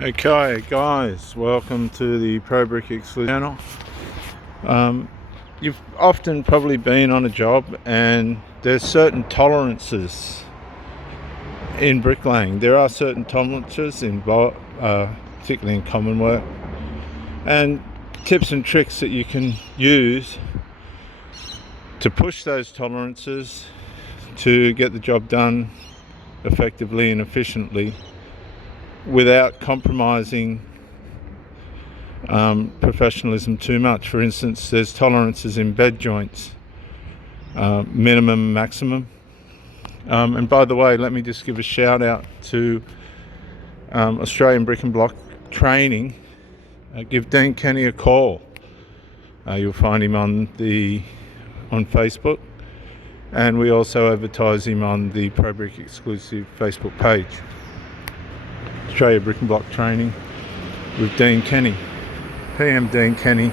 Okay guys, welcome to the ProBrick Exclusive channel. You've often probably been on a job and there's certain tolerances in bricklaying. There are certain tolerances involved, particularly in common work, and tips and tricks that you can use to push those tolerances to get the job done effectively and efficiently without compromising professionalism too much. For instance, there's tolerances in bed joints, minimum, maximum. And by the way, let me just give a shout out to Australian Brick and Block Training. Give Dean Kenny a call. You'll find him on Facebook, and we also advertise him on the ProBrick Exclusive Facebook page. Australia Brick and Block Training with Dean Kenny. PM Dean Kenny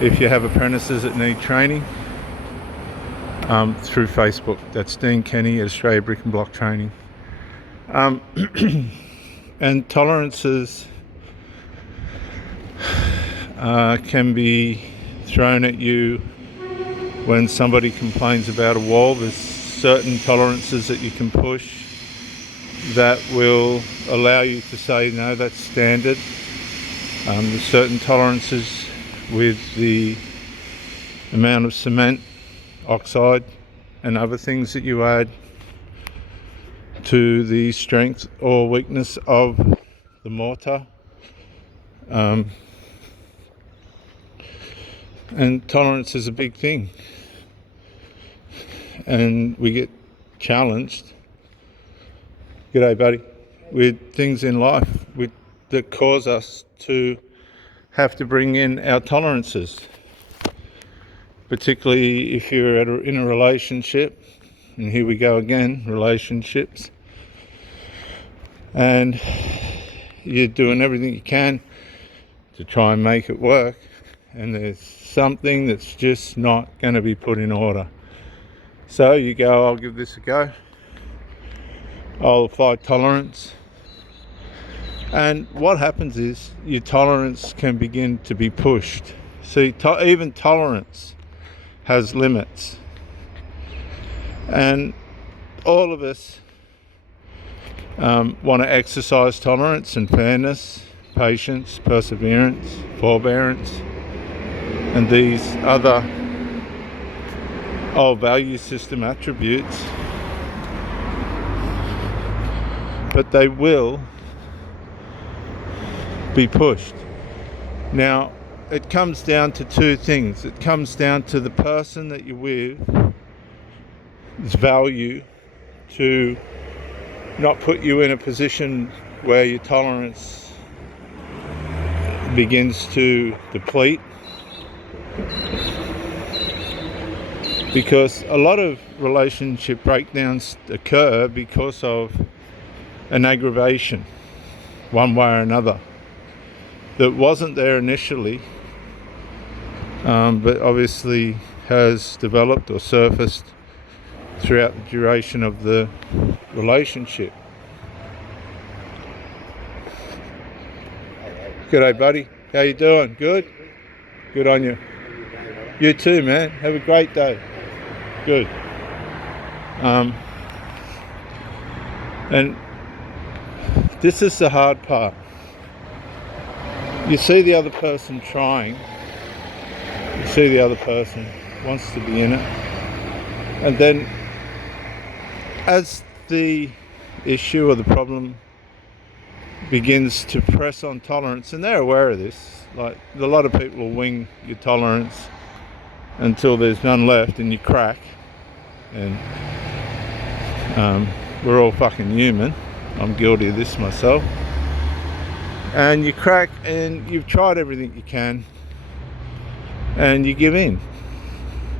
if you have apprentices that need training through Facebook. That's Dean Kenny at Australia Brick and Block Training. And tolerances can be thrown at you when somebody complains about a wall. There's certain tolerances that you can push that will allow you to say, no, that's standard. There's certain tolerances with the amount of cement, oxide and other things that you add to the strength or weakness of the mortar. And tolerance is a big thing, and we get challenged, g'day buddy, with things in life that cause us to have to bring in our tolerances, particularly if you're in a relationship. And here we go again, relationships, and you're doing everything you can to try and make it work, and there's something that's just not going to be put in order. So you go, I'll give this a go, I'll apply tolerance, and what happens is your tolerance can begin to be pushed. See, even tolerance has limits, and all of us want to exercise tolerance and fairness, patience, perseverance, forbearance, and these other value system attributes, but they will be pushed. Now, it comes down to two things. It comes down to the person that you're with, its value, to not put you in a position where your tolerance begins to deplete. Because a lot of relationship breakdowns occur because of an aggravation, one way or another, that wasn't there initially, but obviously has developed or surfaced throughout the duration of the relationship. G'day buddy, how you doing? Good? Good on you. You too, man. Have a great day. Good. And this is the hard part. You see the other person trying, you see the other person wants to be in it, and then as the issue or the problem begins to press on tolerance, and they're aware of this, like a lot of people will wing your tolerance until there's none left and you crack, and we're all fucking human. I'm guilty of this myself. And you crack and you've tried everything you can and you give in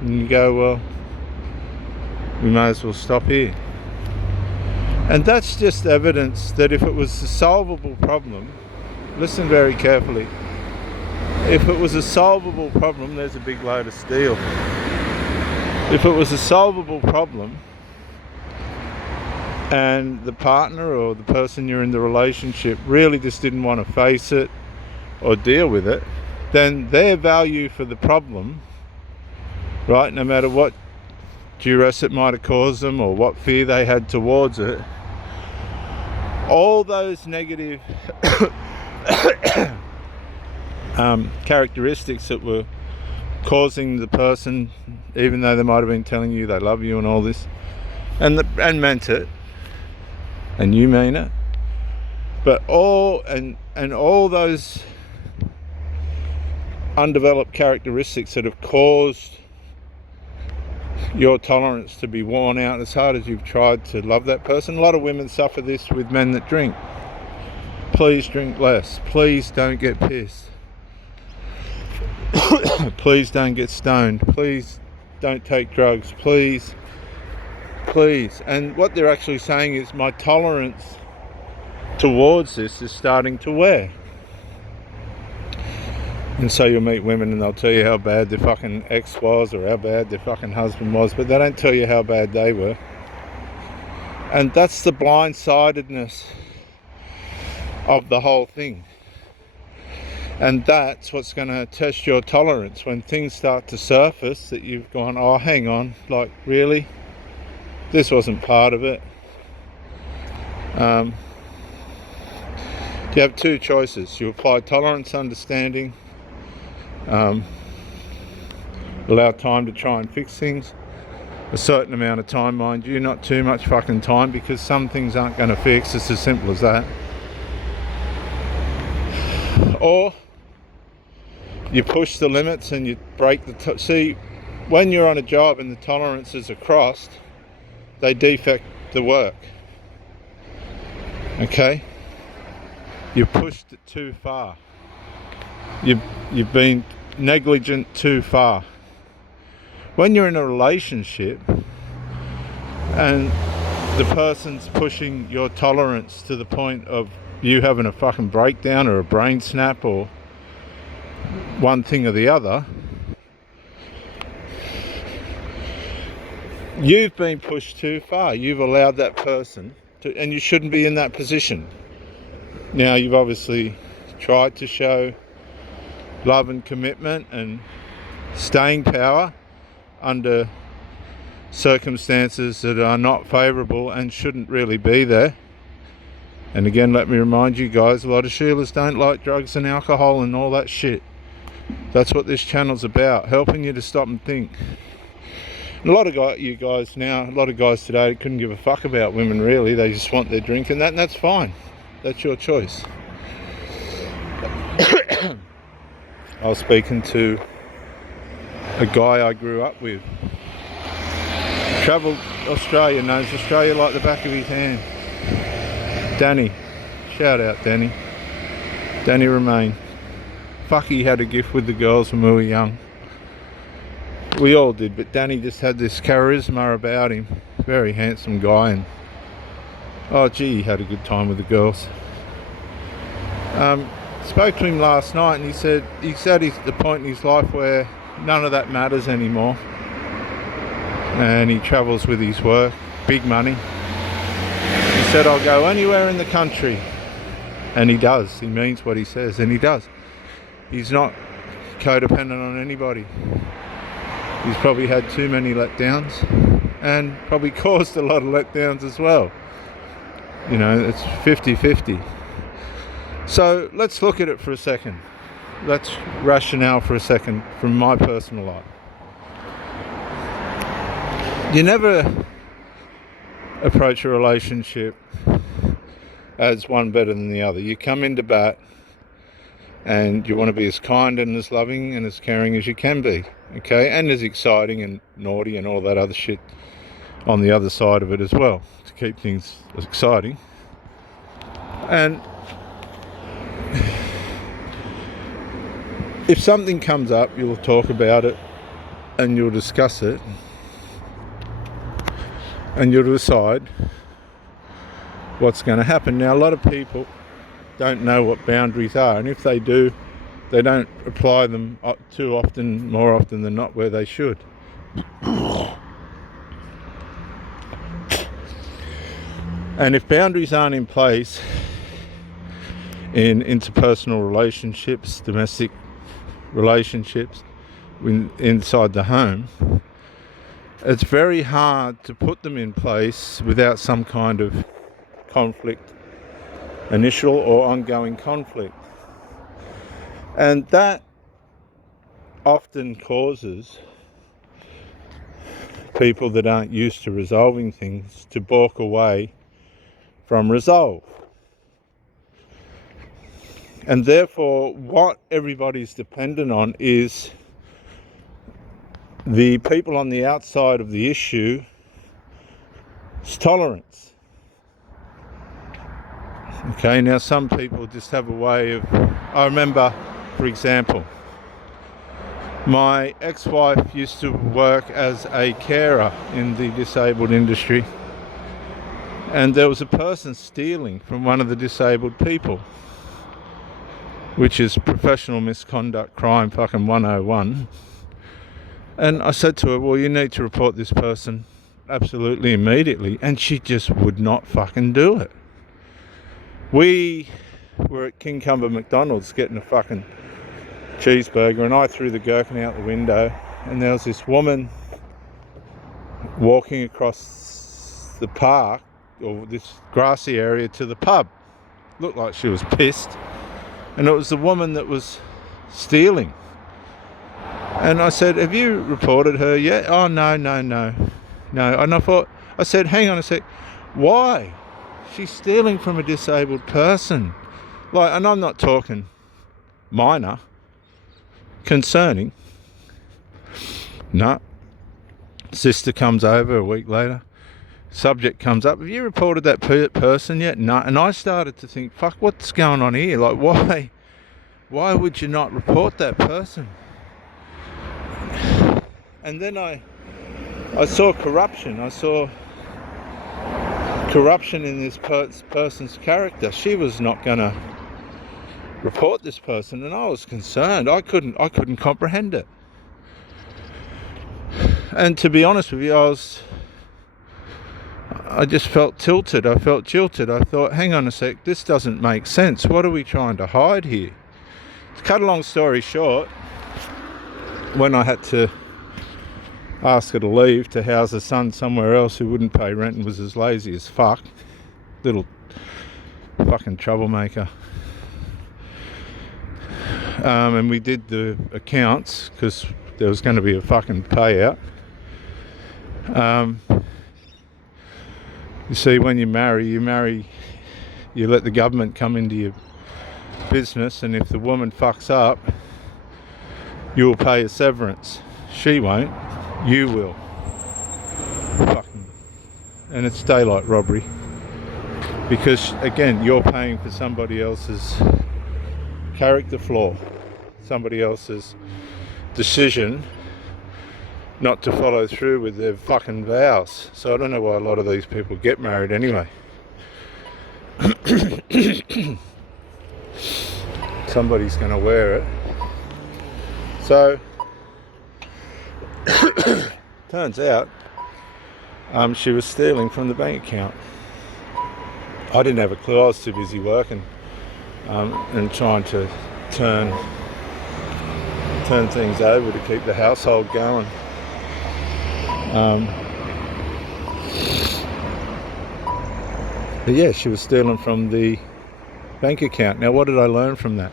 and you go, well, we may as well stop here. And that's just evidence that if it was a solvable problem, listen very carefully, if it was a solvable problem, there's a big load of steel. If it was a solvable problem and the partner or the person you're in the relationship really just didn't want to face it or deal with it, then their value for the problem, right, no matter what duress it might have caused them or what fear they had towards it, all those negative characteristics that were causing the person, even though they might have been telling you they love you and all this, and meant it, and you mean it, but all those undeveloped characteristics that have caused your tolerance to be worn out as hard as you've tried to love that person. A lot of women suffer this with men that drink. Please drink less. Please don't get pissed. Please don't get stoned. Please don't take drugs. Please. And what they're actually saying is, my tolerance towards this is starting to wear. And so you'll meet women and they'll tell you how bad their fucking ex was or how bad their fucking husband was, but they don't tell you how bad they were. And that's the blindsidedness of the whole thing. And that's what's going to test your tolerance when things start to surface that you've gone, oh, hang on, like, really? This wasn't part of it. You have two choices. You apply tolerance, understanding, allow time to try and fix things, a certain amount of time, mind you, not too much fucking time, because some things aren't going to fix. It's as simple as that. Or you push the limits and you break the see, when you're on a job and the tolerances are crossed, they defect the work. Okay, you've pushed it too far. You've been negligent too far. When you're in a relationship and the person's pushing your tolerance to the point of you having a fucking breakdown or a brain snap or one thing or the other, you've been pushed too far. You've allowed that person to, and you shouldn't be in that position. Now, you've obviously tried to show love and commitment and staying power under circumstances that are not favourable and shouldn't really be there. And again, let me remind you guys, a lot of Sheilas don't like drugs and alcohol and all that shit. That's what this channel's about, helping you to stop and think. And a lot of you guys now, a lot of guys today couldn't give a fuck about women really. They just want their drink, and that's fine. That's your choice. I was speaking to a guy I grew up with. Travelled Australia, knows Australia like the back of his hand. Danny. Shout out Danny. Danny Romain. Fuck, he had a gift with the girls when we were young. We all did, but Danny just had this charisma about him. Very handsome guy, and oh gee, he had a good time with the girls. Spoke to him last night and he said he's at the point in his life where none of that matters anymore, and he travels with his work, big money. He said, I'll go anywhere in the country, and he does. He means what he says, and he does. He's not codependent on anybody. He's probably had too many letdowns and probably caused a lot of letdowns as well. You know, it's 50-50. So let's look at it for a second. Let's rationale for a second from my personal life. You never approach a relationship as one better than the other. You come into bat and you want to be as kind and as loving and as caring as you can be, okay? And as exciting and naughty and all that other shit on the other side of it as well, to keep things as exciting. And if something comes up, you'll talk about it and you'll discuss it and you'll decide what's going to happen. Now, a lot of people don't know what boundaries are, and if they do, they don't apply them too often, more often than not, where they should. And if boundaries aren't in place in interpersonal relationships, domestic relationships, inside the home, it's very hard to put them in place without some kind of conflict, initial or ongoing conflict. And that often causes people that aren't used to resolving things to balk away from resolve. And therefore, what everybody's dependent on is the people on the outside of the issue's tolerance. Okay, now some people just have a way of... I remember, for example, my ex-wife used to work as a carer in the disabled industry, and there was a person stealing from one of the disabled people, which is professional misconduct crime fucking 101. And I said to her, well, you need to report this person absolutely immediately, and she just would not fucking do it. We were at King Cumber McDonald's getting a fucking cheeseburger, and I threw the gherkin out the window, and there was this woman walking across the park, or this grassy area, to the pub. Looked like she was pissed, and it was the woman that was stealing. And I said, have you reported her yet? Oh, no. And I said, hang on a sec, why? She's stealing from a disabled person. Like, and I'm not talking minor, concerning. No. Sister comes over a week later. Subject comes up. Have you reported that person yet? No. And I started to think, fuck, what's going on here? Like, why would you not report that person? And then I saw corruption. I saw corruption in this person's character. She was not going to report this person, and I was concerned. I couldn't comprehend it. And to be honest with you, I just felt tilted. I felt jilted. I thought, hang on a sec, this doesn't make sense. What are we trying to hide here? To cut a long story short, when I had to ask her to leave to house a son somewhere else who wouldn't pay rent and was as lazy as fuck, little fucking troublemaker, and we did the accounts because there was going to be a fucking payout. You see, when you marry, you let the government come into your business, and if the woman fucks up, you will pay a severance. She won't, you will. Fucking. And it's daylight robbery. Because, again, you're paying for somebody else's character flaw, somebody else's decision not to follow through with their fucking vows. So I don't know why a lot of these people get married anyway. Somebody's going to wear it. So, turns out, she was stealing from the bank account. I didn't have a clue. I was too busy working and trying to turn things over to keep the household going. But yeah, she was stealing from the bank account. Now, what did I learn from that?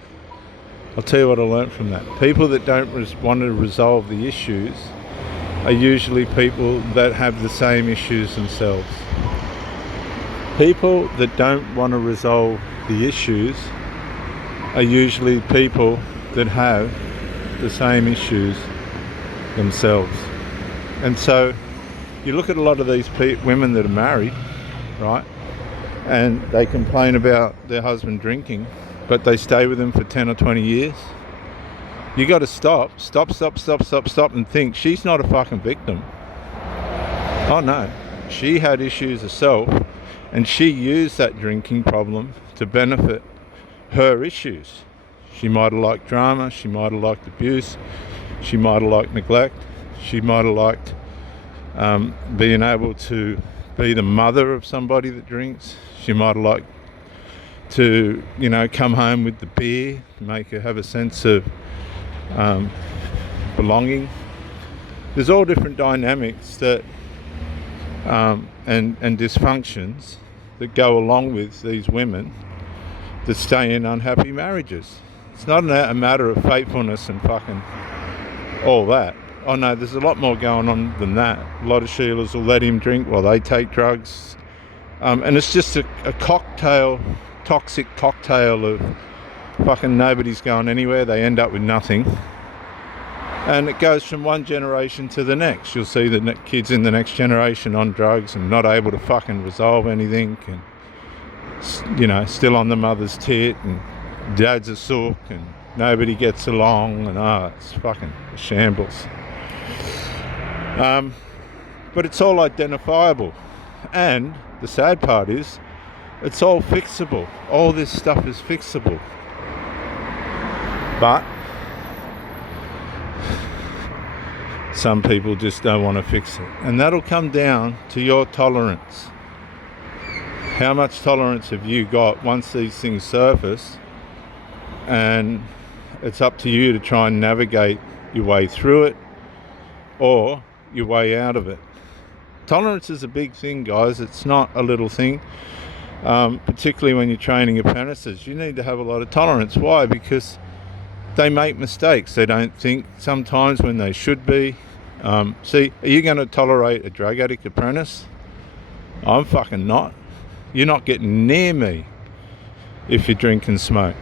I'll tell you what I learned from that. People that don't want to resolve the issues are usually people that have the same issues themselves. People that don't want to resolve the issues are usually people that have the same issues themselves. And so you look at a lot of these women that are married, right, and they complain about their husband drinking, but they stay with him for 10 or 20 years. You got to stop and think, she's not a fucking victim. Oh no, she had issues herself, and she used that drinking problem to benefit her issues. She might have liked drama, she might have liked abuse, she might have liked neglect, she might have liked being able to be the mother of somebody that drinks. She might like to, you know, come home with the beer, make her have a sense of belonging. There's all different dynamics that and dysfunctions that go along with these women that stay in unhappy marriages. It's not a matter of faithfulness and fucking all that. Oh no, there's a lot more going on than that. A lot of Sheilas will let him drink while they take drugs. And it's just a toxic cocktail of fucking nobody's going anywhere. They end up with nothing. And it goes from one generation to the next. You'll see the kids in the next generation on drugs and not able to fucking resolve anything, and, you know, still on the mother's tit, and dad's a sook, and nobody gets along, and it's fucking a shambles. But it's all identifiable, and the sad part is it's all fixable. All this stuff is fixable, but some people just don't want to fix it, and that'll come down to your tolerance. How much tolerance have you got once these things surface? And it's up to you to try and navigate your way through it or your way out of it. Tolerance is a big thing, guys. It's not a little thing. Particularly when you're training apprentices, you need to have a lot of tolerance. Why? Because they make mistakes. They don't think sometimes when they should be. See, are you going to tolerate a drug addict apprentice? I'm fucking not. You're not getting near me if you drink and smoke.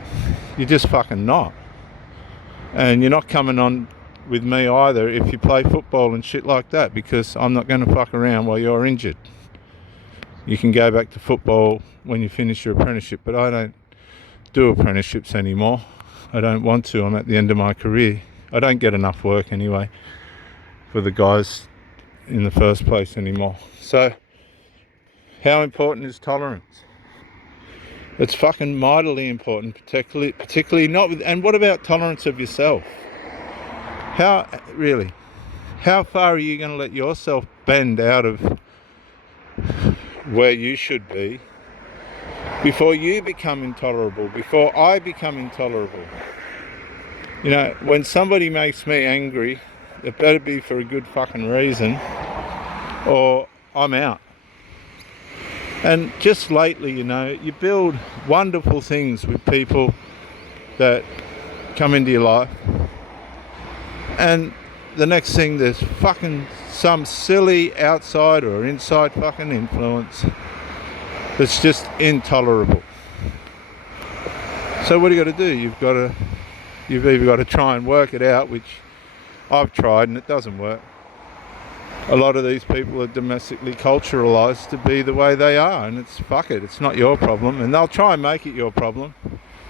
You're just fucking not. And you're not coming on with me either if you play football and shit like that, because I'm not going to fuck around while you're injured. You can go back to football when you finish your apprenticeship, but I don't do apprenticeships anymore. I don't want to. I'm at the end of my career. I don't get enough work anyway for the guys in the first place anymore. So how important is tolerance? It's fucking mightily important, particularly not with, and what about tolerance of yourself? How far are you going to let yourself bend out of where you should be before you become intolerable, before I become intolerable? You know, when somebody makes me angry, it better be for a good fucking reason, or I'm out. And just lately, you know, you build wonderful things with people that come into your life, and the next thing there's fucking some silly outside or inside fucking influence that's just intolerable. So what do you got to do? You've either got to try and work it out, which I've tried and it doesn't work. A lot of these people are domestically culturalized to be the way they are, and it's not your problem, and they'll try and make it your problem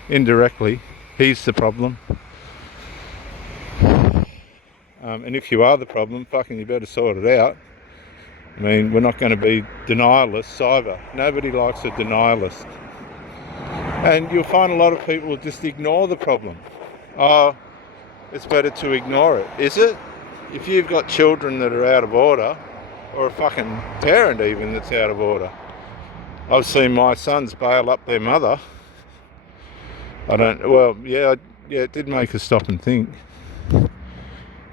indirectly. He's the problem. And if you are the problem, fucking you better sort it out. I mean, we're not going to be denialists either. Nobody likes a denialist. And you'll find a lot of people will just ignore the problem. Oh, it's better to ignore it. Is it? If you've got children that are out of order, or a fucking parent even that's out of order. I've seen my sons bail up their mother. It did make us stop and think.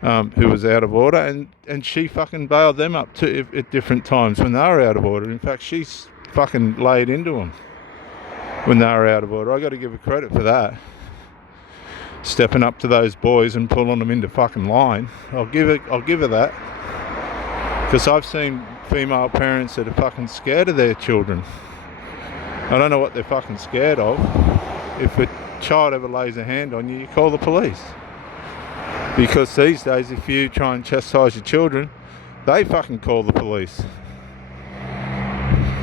Who was out of order, and she fucking bailed them up too at different times when they were out of order. In fact, she's fucking laid into them when they were out of order. I got to give her credit for that. Stepping up to those boys and pulling them into fucking line. I'll give her that. Because I've seen female parents that are fucking scared of their children. I don't know what they're fucking scared of. If a child ever lays a hand on you, you call the police. Because these days, if you try and chastise your children, they fucking call the police.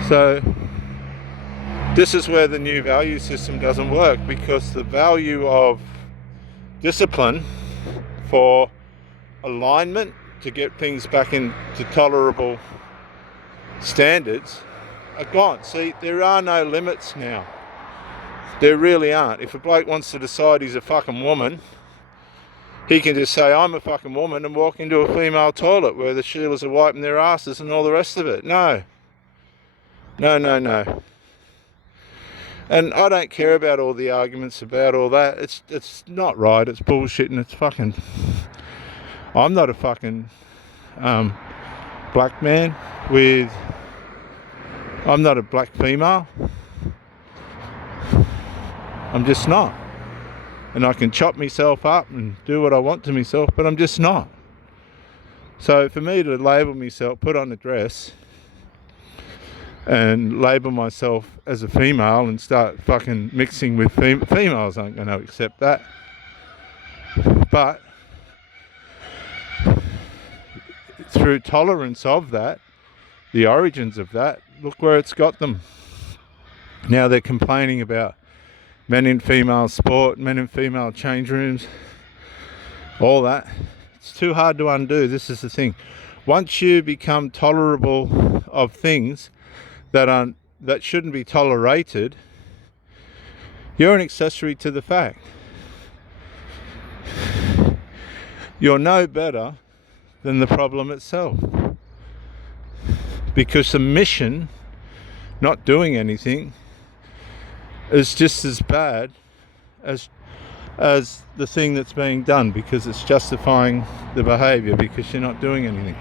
So this is where the new value system doesn't work, because the value of discipline for alignment to get things back into tolerable standards are gone. See, there are no limits now. There really aren't. If a bloke wants to decide he's a fucking woman, he can just say, I'm a fucking woman, and walk into a female toilet where the Sheilas are wiping their asses and all the rest of it. No. No. And I don't care about all the arguments about all that. It's not right. It's bullshit, and it's fucking. I'm not a fucking black man with. I'm not a black female. I'm just not. And I can chop myself up and do what I want to myself, but I'm just not. So for me to label myself, put on a dress, and label myself as a female and start fucking mixing with females, aren't going to accept that. But through tolerance of that, the origins of that, look where it's got them. Now they're complaining about men in female sport, men in female change rooms, all that. It's too hard to undo. This is the thing. Once you become tolerable of things that shouldn't be tolerated, you're an accessory to the fact. You're no better than the problem itself. Because submission, not doing anything, is just as bad as the thing that's being done, because it's justifying the behaviour because you're not doing anything.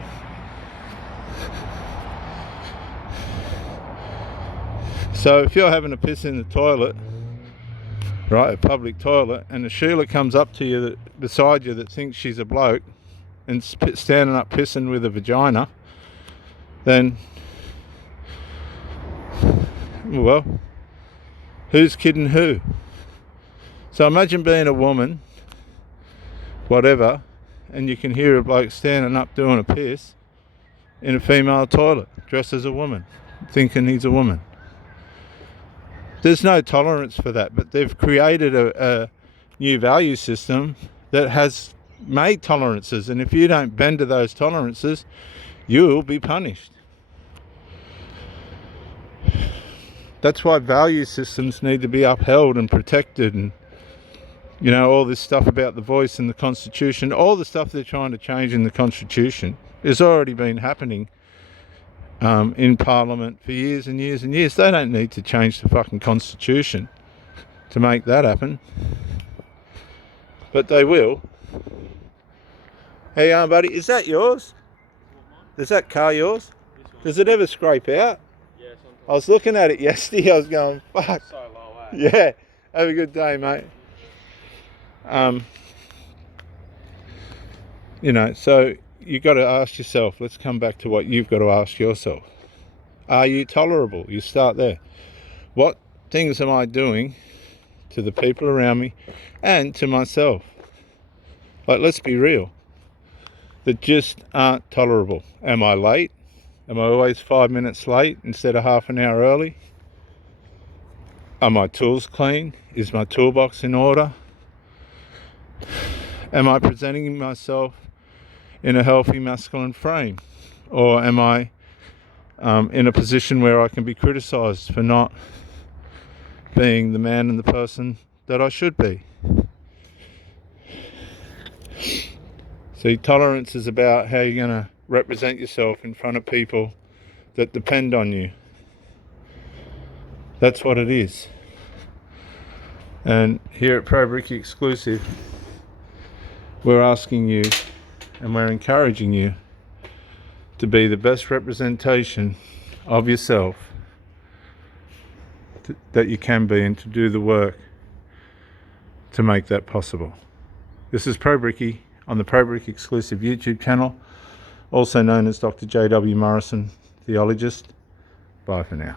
So if you're having a piss in the toilet, right, a public toilet, and a Sheila comes up to you beside you that thinks she's a bloke and standing up pissing with a vagina, then, well, who's kidding who? So imagine being a woman, whatever, and you can hear a bloke standing up doing a piss in a female toilet, dressed as a woman, thinking he's a woman. There's no tolerance for that, but they've created a new value system that has made tolerances, and if you don't bend to those tolerances, you'll be punished. That's why value systems need to be upheld and protected, and you know, all this stuff about the voice in the Constitution, all the stuff they're trying to change in the Constitution has already been happening in Parliament for years and years and years. They don't need to change the fucking Constitution to make that happen. But they will. How you going, buddy? Is that yours? Is that car yours? Does it ever scrape out? Yeah, sometimes. I was looking at it yesterday, I was going, fuck. So low, eh? Yeah, have a good day, mate. You know, so you've got to ask yourself, let's come back to what you've got to ask yourself. Are you tolerable? You start there. What things am I doing to the people around me and to myself? Like, let's be real. That just aren't tolerable. Am I late? Am I always 5 minutes late instead of half an hour early? Are my tools clean? Is my toolbox in order? Am I presenting myself in a healthy masculine frame? Or am I in a position where I can be criticised for not being the man and the person that I should be? See, tolerance is about how you're going to represent yourself in front of people that depend on you. That's what it is. And here at Pro Bricky Exclusive, we're asking you and we're encouraging you to be the best representation of yourself that you can be, and to do the work to make that possible. This is Pro Bricky on the Pro Bricky Exclusive YouTube channel, also known as Dr. J.W. Morrison, Theologist. Bye for now.